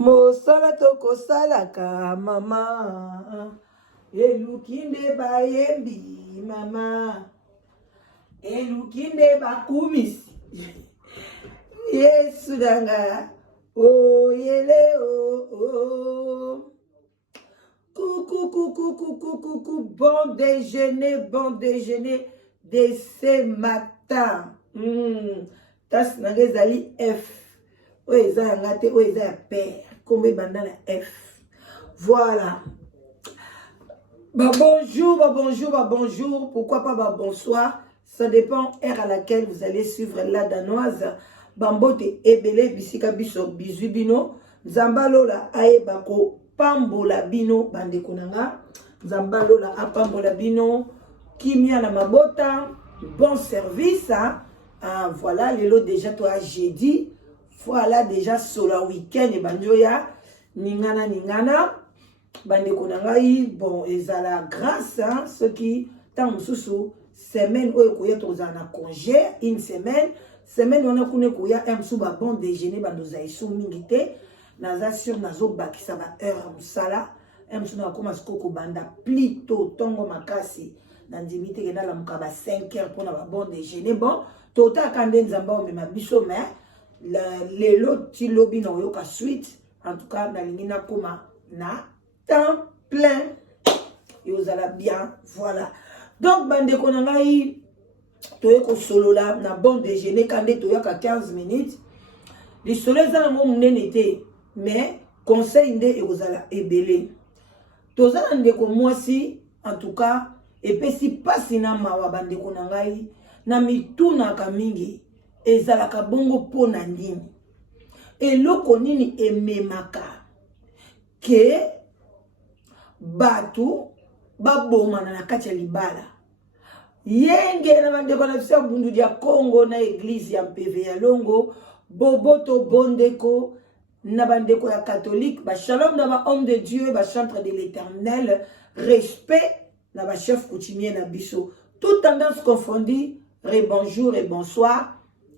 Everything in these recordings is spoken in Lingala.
Mosala toko salaka mama. Elukinde bayembi mama. Elukinde bakumisi. Yesu danga. Oh yele oh oh. Coucou, bon déjeuner de ce matin. Tas nangezali F. Oeza ngate, oeza père. Comme bandana F. Voilà. Bonjour. Pourquoi pas bonsoir. Ça dépend heure à laquelle vous allez suivre la danoise. Bambote ebele bisika biso bizubino. Zambalola aebako. Pambola bino bande konanga Zambalola apambola bino kimia na mabota bon service hein? Voilà lelo déjà toi jeudi voilà déjà sola week-end et banjoya ningana bande konanga bon ezala grâce hein? Ceux qui tant mususu semaine oyo koya tozana congé une semaine on a kune koya msuba bon déjeuner bandoza isu mingite naza sur nazo bakisa ba heure musala msuna koma skoko banda plito tongo makasi na ndimite ke na muka ba 5 heures pour na ba bon déjeuner bon tota kande nzamba o mema biso mais lelo ti lobi na yoka suite en tout cas na lingi na koma na temps plein et vous allez bien voilà donc bande konanga yi toye ko solola na bon déjeuner kande toyaka 15 minutes le soleil za na mo munene te mais conseil nde ekozala ebele tozala ndeko mwasi en tout cas epesi pasi na mawa bandeko na ngai na mitunaka mingi ezalaka bongo pona ndini eloko nini ememaka ke batu babomana na kati ya libala yenge na bandeko na biso bundu ya Congo na église ya MPV ya Longo boboto bondeko na bandeko ya catholique ba shalom na ba homme de Dieu ba chantre de l'Éternel respect na ba chef coutumier na biso toute tendance confondue bonjour et bonsoir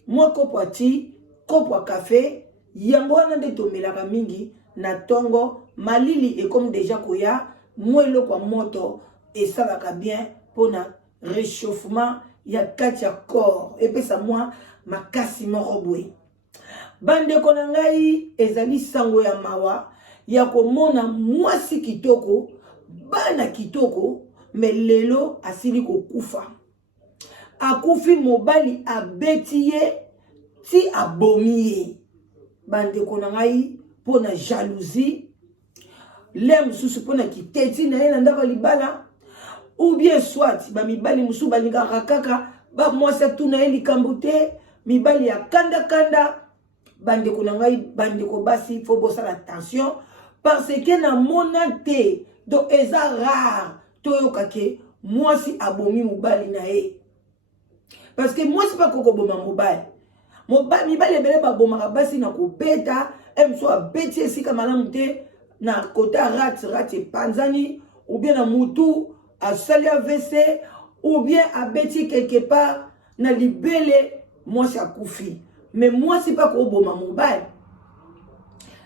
moi kopwati kopwa café yango wana nde tomelaka mingi na tongo malili et comme déjà koya mwelo kwa moto esalaka bien pona réchauffement ya kati ya corps epesa moi makasi moko boye bande konangai ezali sango ya mawa ya komona mwasi kitoko bana kitoko melelo asili kokufa akufi mobali abetiye ti abomiye bande konangai pona jalousie lem susu pona kiteti na yena ndaka libala ou bien soit ba mibali musu balingaka kaka ba mwasi tuna likambo te mibali ya kanda bandeko na ngai bandeko basi faut bosala attention parce que na monate do eza rare toyoka ke mwasi abomi mobali na ye parce que mwasi pa koko boma mobali mibali ebele babomaka basi na kobeta emso abeti esika malamu te na kota rat epanzani ou bien na mutu asali AVC ou bien abeti quelque part na libele mwasi akufi mais moi c'est pas ko boma mobile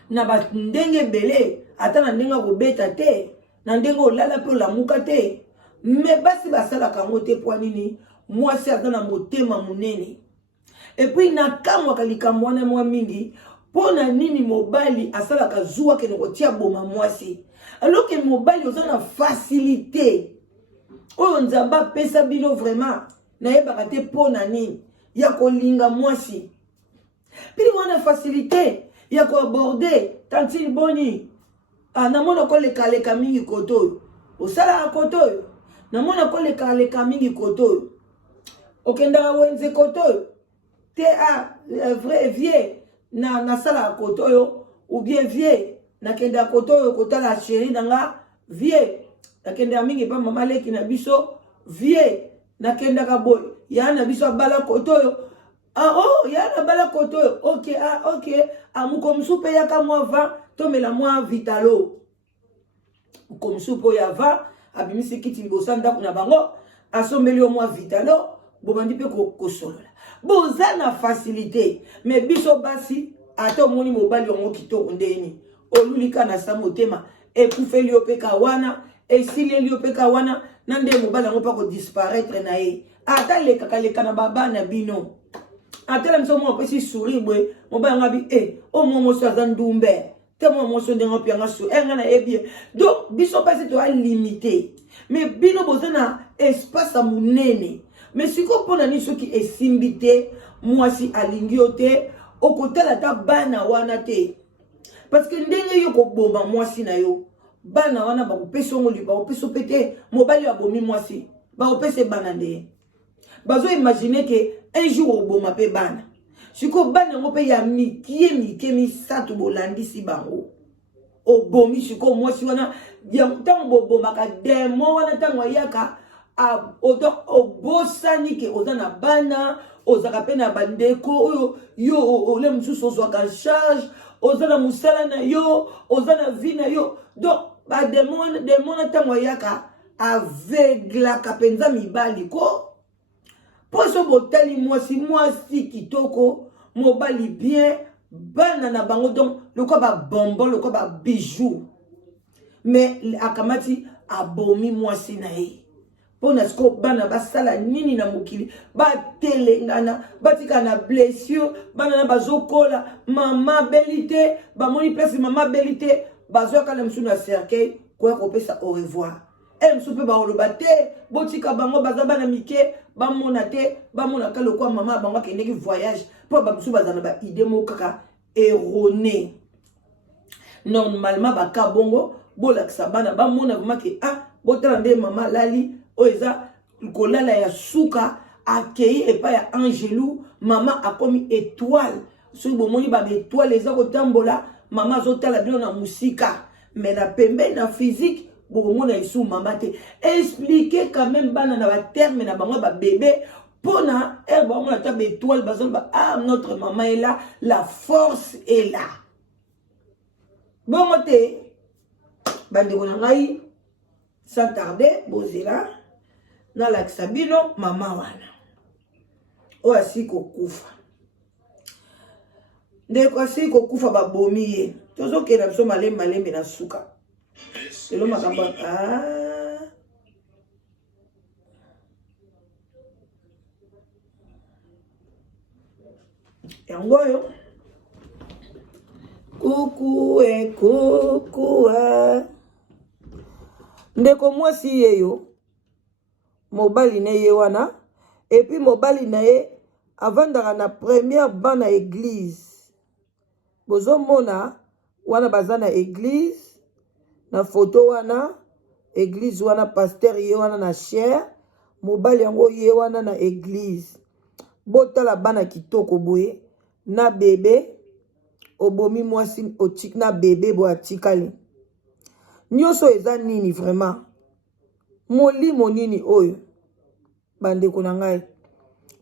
na ba ndenge belé ata na ndenge ko beta te na ndenge olala pe la muka te mais basi basala kango te po nini moi c'est ata na motema munene et puis na kamwa kalikamwa na mwa mingi pona nini mobali asala kazuwa ke no tia boma mwasi alors que mobali ozana facilité oyo nzamba pesa bino vraiment na yebaka te pona nini ya kolinga mwasi puis on a facilité ya ko aborder tantine boni na mona ko le mingi koto osala koto na mona ko le mingi koto okenda wenze koto te vrai vieux na sala koto ou bien vieux na kenda koto kotala chérie nanga vieux na kenda mingi pa mama leki na biso vieux na kenda ka boy ya na biso bala koto oh, ya bala koto. Ok, ok. Mukomsupe ya kamwa va, tomela mwa vitalo. Mukomsupe ya va, abimisi kiti libosanda kuna bango, asombeli o mwa vitalo, bobandi pe ko solola. Boza na facilité, mais biso basi ata moni mobali ongo kitoko ndeni. olulika na samotema ekufeli opeka wana esileli opeka wana nande mobali yango pa ko disparaître na ye ata lekaka na babana bino atala miso mo pesi sourire boy mobali yango abi o mo so azandumbe te mo so ndengo pianga so nga na ebie donc biso pesi to a limité mais bino bozana espace munene mais siko pona ni soki esimbité mwasi alingi ote okotala ta bana wana te parce que ndenge yo ko bomba mwasi na yo bana wana ba ko peso ngoli ba ko peso pete mobali abomi mwasi ba ko pese bana nde bazo imaginer que un jour oboma pe bana siko bana ngo pe ya mikie misatu bolandisi bango obomi siko mwasi wana ya tango bomba ka demo wana tango yaka obosani ke oza na bana ozaka pe na bandeko oyo yo ole mususu ozwaka charge oza na musala na yo oza na vie na yo donc bademona ntango yaka aveglaka mpenza mibali ko poso botali mwasi kitoko mobali bien bana na bango donc lokwa babonbon lokwa babijou mais akamati abomi mwasi na ye pona sko bana basala nini na mokili batelengana batika na blessure bana na bazokola mama belité bamoni place mama belité bazoka na msu na cercueil kwa kopesa au revoir msu pe baoloba te botika bango baza bana mike bamona te bamona ka lokwa mama bango kendeki voyage po bamsu bazana ba idée mokaka erroné normalement baka bongo bolakisa bana bamona vraiment ke botala nde mama lali oeza kolala ya suka akei epa ya Angelou mama akomi étoile soki bomoni ba étoile eza kotambola mama azotala bino na musika mais na pembe na physique bomona isu mama te expliquer quand même bana na ba terme na bango ba bébé pona bomona ta étoile bazomba notre maman est là, la force est là bon te bande kona ngai sans tarder bozela na lakisa bino mama wana oyo asili kokufa ndeko asili kokufa babomi ye tozokenda biso malembe na suka lelo makambo yango oyo kuku ndeko mwasi yeyo mobali na ye wana et puis mobali na ye avandaka na première bana église bozomona wana baza na église na photo wana église wana pasteur ye wana na chair mobali yango ye wana na église botala bana kitoko boye na bébé obomi mwasi otik na bébé bo atikali nyonso eza nini vraiment molimo nini oyo bandeko na ngai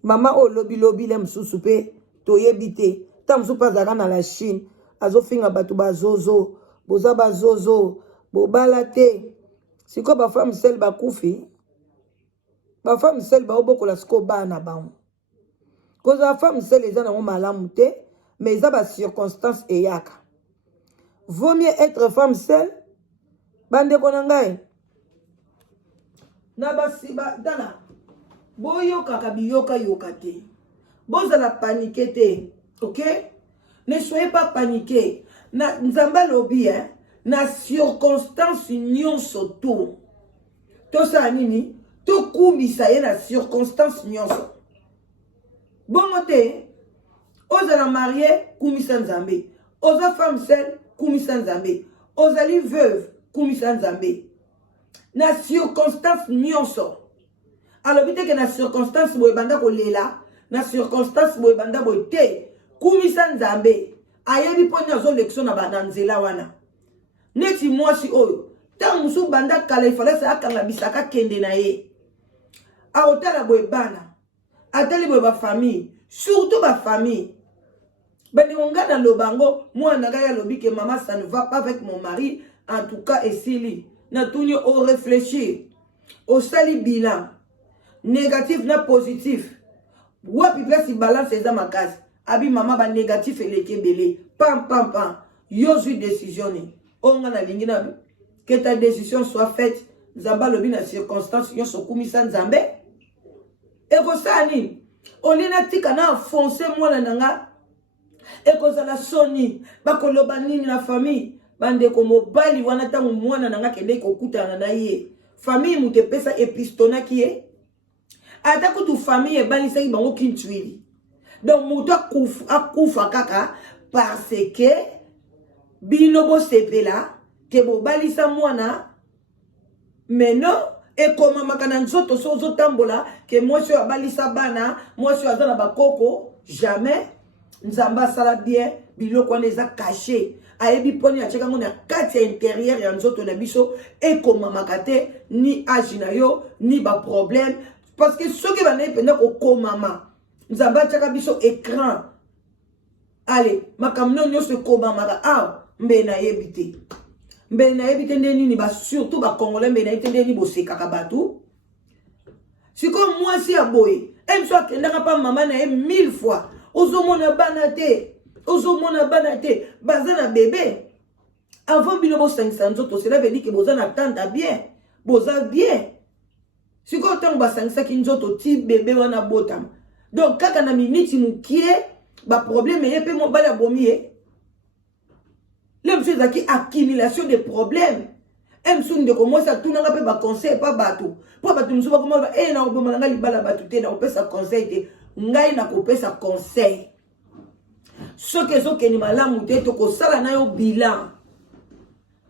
mama oyo lobi le mosusu mpe toyebi te ta mosusu mpe azalaka na la Chine azofinga bato bazozo boza bazozo bobala te sikoyo bafemme sele bakufi bafemme sele baobokola sikoyo bana bango kozala femme sele eza nango malamu te mais eza bacirconstance eyaka vaut mieux être femme sele bandeko na ngai na basiba dala boyokaka biyoka te bozala paniqué te ok ne soyez pas paniqué na nzambe lobi na circonstance nyonso to tosala nini tokumbisa ye na circonstance nyonso bongo te ozala marié kumisa nzambe oza femme seule kumisa nzambe ozali veuve kumisa nzambe na circonstance nyonso alobi te ke na circonstance boye banda kolela na circonstance boye banda boye te kumisa nzambe ayebi mpo nini azolection na nzela wana neti mwasi oyo ntango mosusu banda kala ifalasi akanga bisaka kende na ye aotala boye bana atali boye bafamille surtout bafamille bandeko ngai na lobango mwana ngai alobi ke mama ça ne va pas avec mon mari en tout cas esili na tuni o réfléchir osali bilan négatif na positif wapi place balance eza makasi abi mama ba négatif eleki ebele pam yo zui décision ni onga na lingi na que ta décision soit faite nzamba lobi na circonstance yo sokumisa nzambe ekosala nini olina tika na foncer mwana nanga ekozala soni bakoloba nini na famille bandeko mobali wana ntango mwana nanga kende kokutana na ye famille mutu epesa epistonaki ye ata kutu famille ebanisaki bango kintwili donc mutu akufa kaka parce que bino bosepela ke bobalisa mwana meno ekomamaka na nzoto so ozotambola ke mwasi oyo abalisa bana mwasi oyo aza na bakoko jamais nzambe asala bien biloko wana eza caché ayebi mponi atiaka ngo na kati ya intérieur ya nzoto na biso ekomamaka te ni age na yo ni baproblème parce que soki banayi mpenda kokomama nzambe atiaka biso écran ale makambo nyonso ekomamaka awa mbe nayebi te mbe nayebi te nde nini surtout bacongolais mbe nayebi te nde nini bosekaka bato sikoyo mwasi ya boye emso akendaka mpa mama na ye 1000 fois ozomona bana te baza na bebe avant bino bosangisa nzoto cela veut dire que boza na tante bien boza bien sikoyo ntango basangisaki nzoto ti bebe wana botama donc kaka na miniti mokie baproblème ye mpe mobali abomi ye le monsieur ezalaki accumulation de problèmes emsu ndeko mwasi atunanga mpe baconseil epa bato mpo bato mosusu bakoma na oboma nanga libala bato te na kopesa conseil te ngai na kopesa conseil soki ezokende malamu te tokosala na yo bilan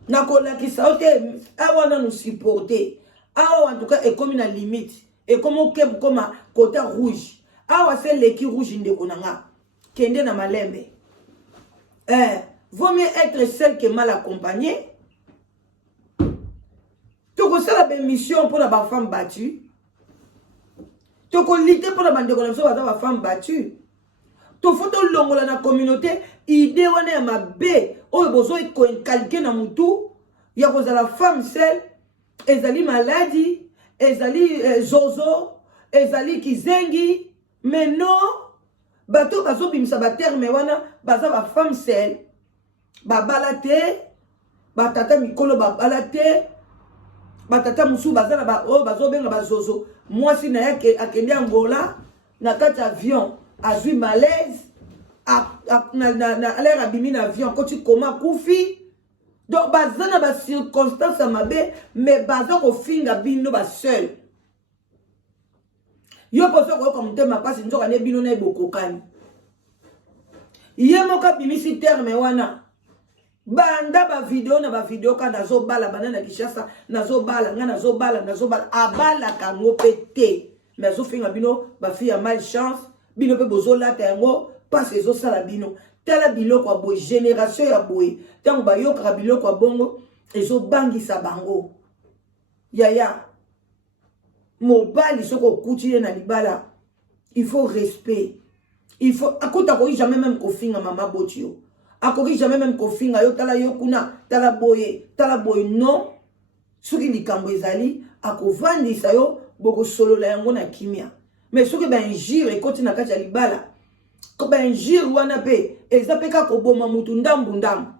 nakolakisa yo te awa nanu supporte awa en tout cas ekomi na limite ekomi okoma kota rouge awa se leki rouge ndeko nanga kende na malembe vaut mieux être seul que mal accompagné tokosala bémission pour la bafemme battue tokolite pour la bandeko na biso baza bafemme battue tofo tolongola na communauté idée wana ya mabe oyo bozo ekalike na mutu ya kozala femme seule ezali maladi ezali zozo ezali kizengi mais non bato bazobimisa baterme wana baza bafemme seule babala te batata mikolo babala te batata musu baza na oyo bazobenga bazozo mwasi na ye akende Angola na kati avion azwi malaise alaire abimi na avion koti koma kufi donc baza na bacirconstance ya mabe mais baza kofinga bino baseul yo poso koyoka motema mpasi nzoka nde bino na ebokokani ye moko abimisi terme wana banda bavideo na bavideo ka nazobala bana na Kinshasa nazobala nga nazobala abalaka ngo mpe te mais azofinga bino bafi ya malchance bino mpe bozolata yango mpasi ezosala bino tala biloko ya boye génération ya boye ntango bayokaka biloko ya bongo ezobangisa bango yaya mobali soki okuti ye na libala il faut respect il faut akuta akoki jamais même kofinga mama boti yo akoki jamais même kofinga yo tala yo kuna tala boye non soki likambo ezali akovandisa yo bokosolola yango na kimia mais soki bainjire ekoti na kati ya libala ko bainjire wana mpe eza mpe kaka koboma mutu ndambu ntango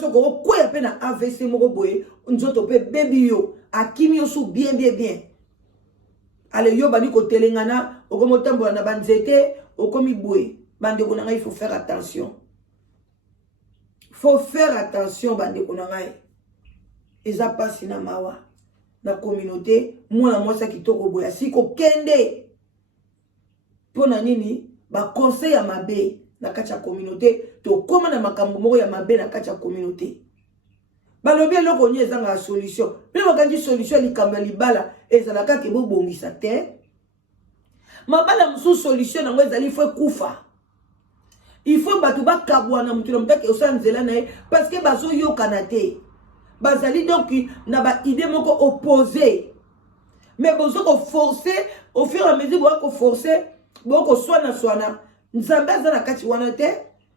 soki okokwea mpe na AVC moko boye nzoto mpe bebi yo akimi yo su bien ale yo bani kotelengana okomi otambola na banzete okomi boye bandeko na ngai il faut faire attention bandeko na ngai eza pasi na mawa na communauté mwana mwasi kitoko boye asi kokende mpona nini baconseil ya mabe na kati ya communauté tokóma na makambo moko ya mabe na kati ya communauté balobi eloko nini ezanga solution mpe bakangi solution ya likambo ya libala ezalaka ke bobongisa te mabala mosusu solution yango ezali ifo ekufa il faut bato bakabwana mutu na mutu ake osala nzela na ye parce que bazoyokana te bazali donc na baide moko opposé mais bozo koforce au fur et à mesure boya koforce boya koswana nzambe aza na kati wana te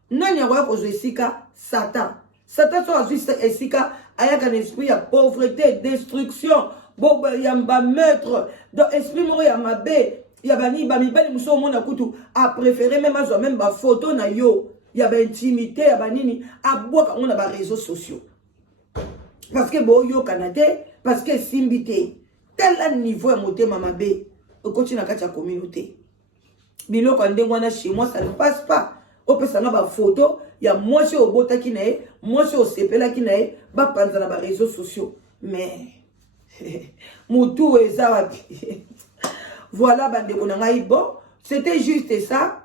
nani akoya kozwa esika satan so azwi esika ayaka na esprit ya pauvreté destruction ya bameurtre donc esprit moko ya mabe ya bani bamibali mosusu omona kutu apréféré même azwa même bafoto na yo y a intimité, y a nini, à boire on a des réseaux sociaux. Parce que bon yo Canada, parce que simbité, tel niveau est monté maman B, au continue à la communauté. Bilo quand on chez moi ça ne passe pas. On peut s'en avoir photo, il y a moi chez au bota qui n'est, moi chez au CP là qui n'est, pas penser dans les réseaux sociaux. Mais Moutou et Zawapi. Voilà bande konanga bon, c'était juste ça.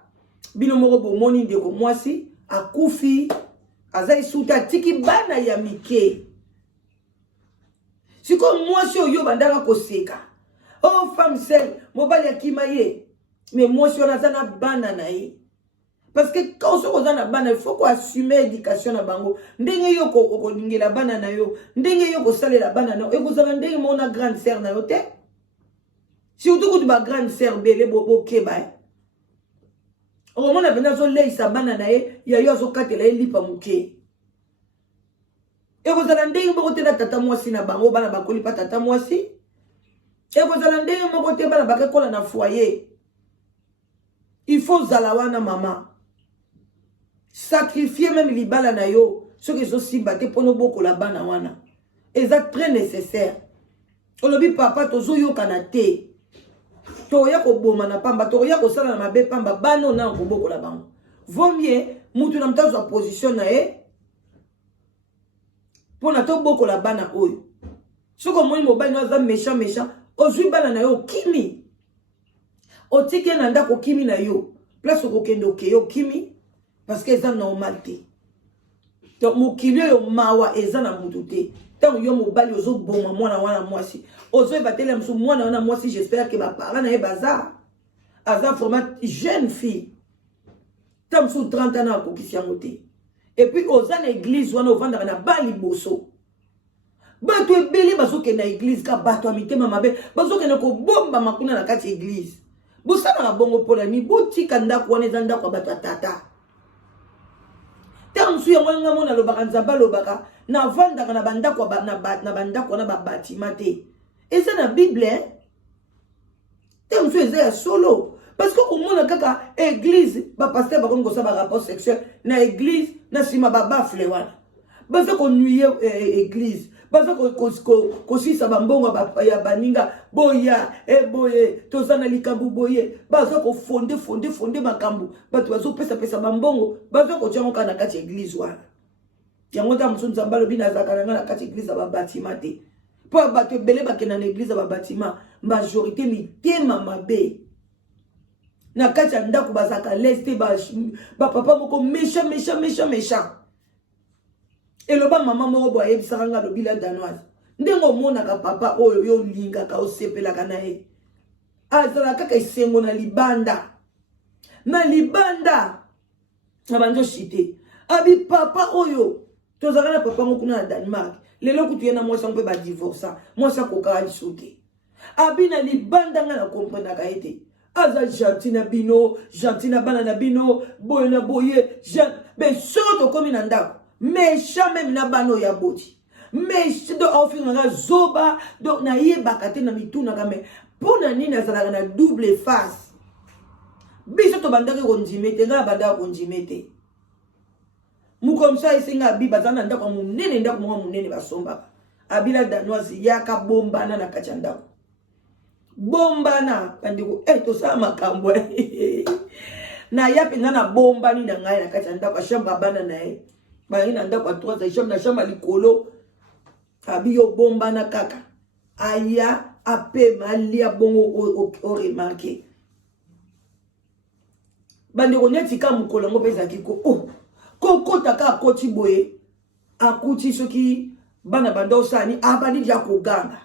Bilo moro bo moni ndeko moi si akufi azai suta tiki bana ya mike. Si comme moi si yo bandaka koseka. Oh femme seule, mobali ya kimaye. Mais moi si on a zana bana na ye. Parce que quand on a bana, il faut qu'on assume l'éducation na bango. Ndenge yo ko ningela bana na yo, ndenge yo ko sale la bana na yo. Et vous avez ndenge mona grande sœur na yo te. Surtout que tu ma grande sœur belé bobo keba. Au moment où on a lei sa bana na ye, ya yo zo katela lipa muke. Et vous avez ndenge mo kote na tata mwasi na bango bana bakoli pa tata mwasi. Et vous avez ndenge mo kote bana bakakola na foyer. Il faut zalawana maman. Sacrifier même les balles na yo. Ceux qui sont si battés pour nous beaucoup la bana wana. Et c'est très nécessaire. On le dit papa tozo yo kanate. Toya ko boma na pamba, toya ko sala na mabe pamba bano na ko beaucoup la bango. Vaut mieux mutu na mtazo a position na e. Pour na to beaucoup la bana oyo. Ce que moi mobile na za méchant. Ozui bana na yo kimi. Otike na ndako kimi na yo. Place ko kendo ke yo kimi. Parce que ça normal te. Donc mokilio yo mawa eza na mututé. Tant yo mobali ozo boma mwana wana mwasi. Ozo ebatela msu mwana wana mwasi, j'espère que ba parents na e bazar. Aza format jeune fille. Tant msu 30 ans ko kisi yangote. Et puis oza na église wana ovanda na bali boso. Bato ebeli bazo ke na église ka bato amitema mabe. Bazo ke na ko bomba makuna na kati église. Bosana na bongo pola ni botika ndako wana eza ndako bato tata. Tansu ya mwanga mona lobaka nzamba lobaka na vanda na bandako na bandako na babatima te. Eza na Bible hein. Tansu eza ya solo parce que au mona kaka église ba pasteur ba kongo sa ba rapport sexuel na église na sima ba bafle wana. Bazo ko nuye église. Bazo ko sisa bambongo ya baninga boya boye tozana likambu boye bazo ko fonde makambu batu bazo pesa bambongo bazo ko tyango kana kati église wana yango ta musu nzambalo bina zakana na kati église ba bâtiment te po bato belé bakena na église ba bâtiment majorité mitema mabe na kati ndako bazaka leste ba papa moko méchant. Et le bas maman moko boye bisaranga lo bila danoise. Ndengo mona ka papa oyo yo linga ka osepela kana e. Azala kaka isengo na libanda. Na libanda. Abanjo shite. Abi papa oyo. Tozaka na papa moko na Danemark. Lelo kutu na mwasa mpe ba divorce. Mwasa koka lisuke. Abi na libanda nga na comprendre ka ete. Aza gentil na bino, gentil na bana na bino, boye na boye, ben soto komi na ndako. Méchant même na bano ya boti. Méchant do offrir na zoba donc na ye bakate na mituna kame. Pona nini azalaka na double face. Biso to bandaki konjimete nga bandaka konjimete. Mu comme ça isinga bi bazana ndako munene ndako mwa munene basomba. Abila danoise yaka bombana na kati ndako. Bombana bandiko to sa makambo. Na yapi na bombani na ngai na kati ndako shamba bana na ye. Bari na ndako 3 na shamba likolo abi yo bomba na kaka aya ape malia bongo o remarqué bande koneti ka mukolo ngo pesa kiko koko taka koti boye akuti soki bana banda osani abani ja koganga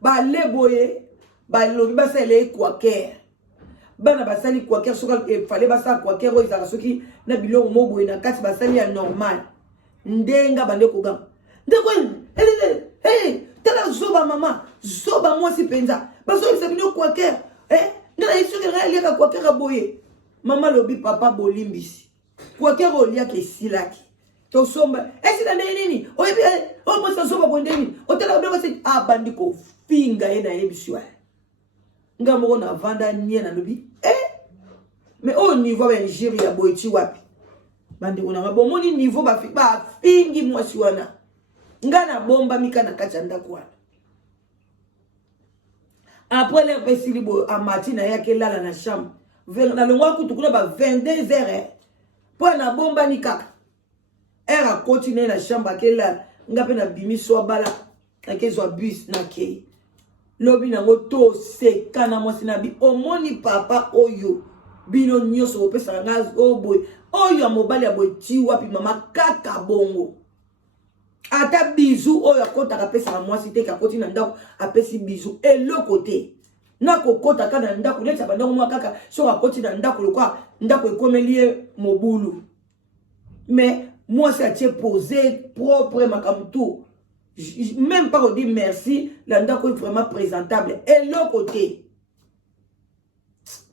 ba le boye ba lobi basele kwaker bana basali kwaker soka fallait basa kwaker o izaka soki na biloko mo boye na kati basali ya normal ndenga bande koganga ndeko tala zoba mama zoba mwasi penza baso bisa bino kwaker ngana isu ke ngala liaka kwaker boye mama lobi papa bolimbisi kwaker olia ke silaki to somba esina nini oyebi o mwasa zoba bondeni o tala bino se abandi ko finga ye na yebiswa ngamoko na vanda nie na lobi mais au niveau ya Nigeria boiti wapi bande ko na bomoni niveau ba fingi mwasi wana ngana bomba mika na kati ya ndako wana. Après les pesilibo amati na yake lala na chambre vers na longwa kutu kuna ba 22h pour na bomba ni kaka era continuer na chambre akela ngape na bimiso bala akezwa bus na ke lobi na moto se kana mwasi na bi omoni papa oyo bino nyoso opesa ngazi oboy oyo mobali ya boy ti wapi mama kaka bongo ata bizu oyo akota kapesa mwasi te ka koti na ndako apesi bizu eloko te na kokota kana ndako leta bandako mwa kaka so akoti na ndako lokwa ndako ekomelie mobulu mais moi ça tient posé propre makamtu même pas dire merci la ndako est vraiment présentable eloko te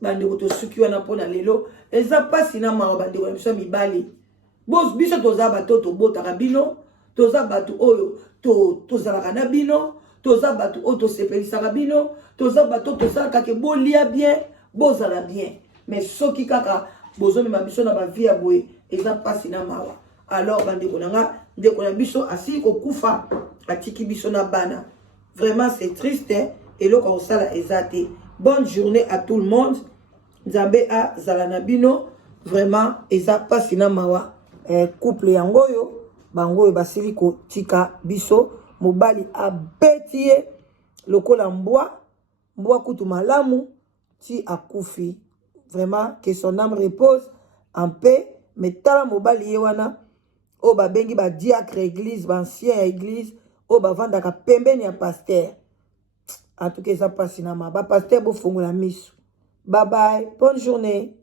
bande ko to suki wana pona lelo eza pasi na mawa bande ko biso mibali bos biso toza bato to botaka bino toza bato oyo tozalaka na bino toza bato oyo tosepelisaka bino toza bato tosalaka ke bolia bien bozala bien mais soki kaka bozomema biso na bavie ya boye eza pasi na mawa. Alors bandeko nanga ndeko na biso asili kokufa atiki biso na bana vraiment c'est triste eloko osala eza te. Bonne journée à tout le monde. Nzambe a zalanabino vraiment eza pasi na mawa couple yangoyo bangoyo basili ko tika biso mobali abetie lokola mbwa kutu malamu ti akufi vraiment que son âme repose en paix. Mais tala mobali yewana o babengi ba diacre église ba ancien ya église o bavandaka pembeni ya pasteur. En tout cas, ça passe na ma. Ba pasteur bo fongola miso. Bye bye. Bonne journée.